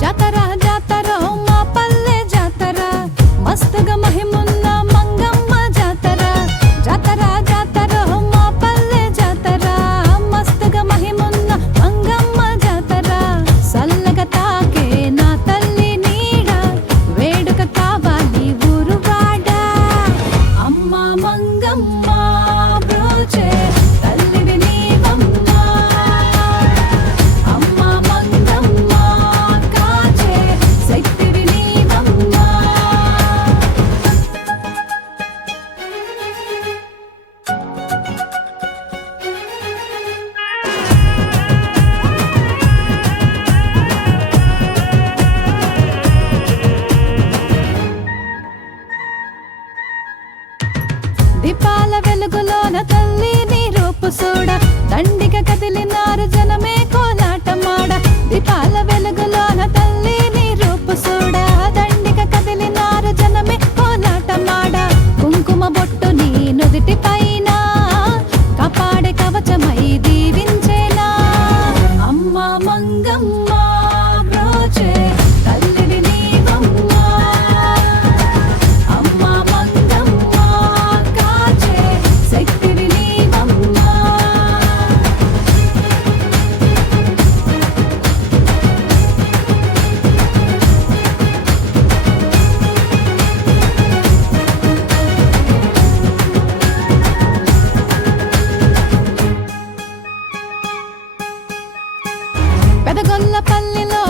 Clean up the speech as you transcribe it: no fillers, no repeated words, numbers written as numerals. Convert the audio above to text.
జాతర జాతర మా పల్లె జాతర మస్తుగా మహిమున్న మంగమ్మ జాతర జాతర జాతర మా పల్లె జాతర మస్తుగా మహిమున్న మంగమ్మ జాతర సల్లగా తాకే నా తల్లి నీడ వేడుక కావాలి ఊరువాడ అమ్మ మంగమ్మ బ్రోచే తల్లివి నీవమ్మ అమ్మ మంగమ్మ కాచే శక్తివి నీవమ్మ దీపాల వెలుగులోన తల్లి నీ రూపు చూడ దండిగా కదిలినారు జనమే కోలాటమాడ దీపాల వెలుగులోన తల్లి నీ రూపు చూడ దండిగా కదిలినారు జనమే కోలాటమాడ కుంకుమ బొట్టు నీ నుదిటి పైన కాపాడే కవచమై దీవించేనా అమ్మ మంగమ్మ బ్రోచే తల్లివి నీవమ్మ అమ్మ మంగమ్మ కాచే శక్తివి నీవమ్మ పెదగొల్లపల్లిలో